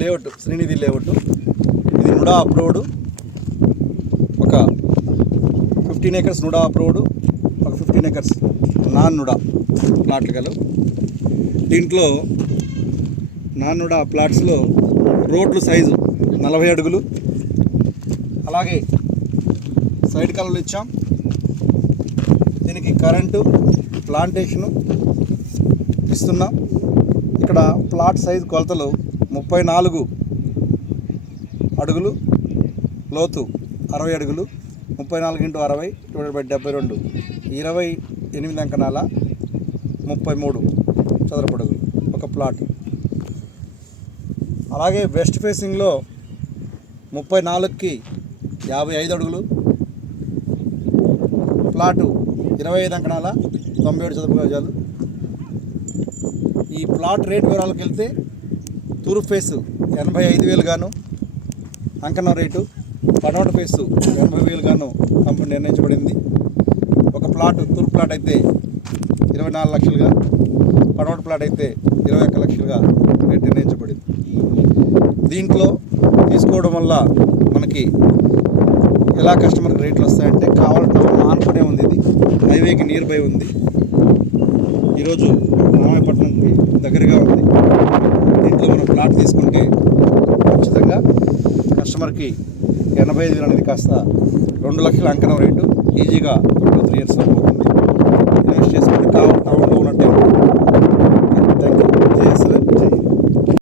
Layout Srinidhi layout. ఇది NUDA approved ఒక fifteen acres NUDA approved ఒక ఫిఫ్టీన్ ఏకర్స్ నాన్ నుడా ప్లాట్లు కలవు దీంట్లో నాన్ నుడా ప్లాట్స్లో రోడ్లు సైజు నలభై అడుగులు. అలాగే సైడ్ కలర్లు ఇచ్చాం. దీనికి కరెంటు ప్లాంటేషను ఇస్తున్నాం. ఇక్కడ ప్లాట్ సైజ్ కొలతలు ముప్పై నాలుగు అడుగులు లోతు అరవై అడుగులు ముప్పై నాలుగు ఇంటూ అరవై డివైడ్ బై డెబ్బై రెండు. ఇరవై ఎనిమిది అంకణాల ముప్పై మూడు చదరపు అడుగులు ఒక ప్లాట్. అలాగే వెస్ట్ ఫేసింగ్లో ముప్పై నాలుగుకి యాభై ఐదు అడుగులు ప్లాటు ఇరవై ఐదు అంకణాల తొంభై ఏడు చదరపు గజాలు. ఈ ప్లాట్ రేట్ వివరాలకు వెళ్తే తూర్పు ఫేసు ఎనభై ఐదు వేలు గాను అంకణం రేటు పడమట ఫేసు ఎనభై వేలు గాను కంపెనీ నిర్ణయించబడింది. ఒక ప్లాట్ తూర్పు ప్లాట్ అయితే ఇరవై నాలుగు లక్షలుగా పడమట ప్లాట్ అయితే ఇరవై ఒక్క లక్షలుగా రేటు నిర్ణయించబడింది. దీంట్లో తీసుకోవడం వల్ల మనకి ఎలా కస్టమర్కి రేట్లు వస్తాయంటే కావాలంటే ఆన్పడే ఉంది ఇది. హైవేకి నియర్ బై ఉంది. ఈరోజు రామాయపట్నంకి దగ్గరగా ఉంది. దీంట్లో మనం ప్లాట్ తీసుకుంటే ఖచ్చితంగా కస్టమర్కి ఎనభై ఐదు వేలు అనేది కాస్త రెండు లక్షల అంకణం రేటు ఈజీగా టూ త్రీ ఇయర్స్ పోతుంది.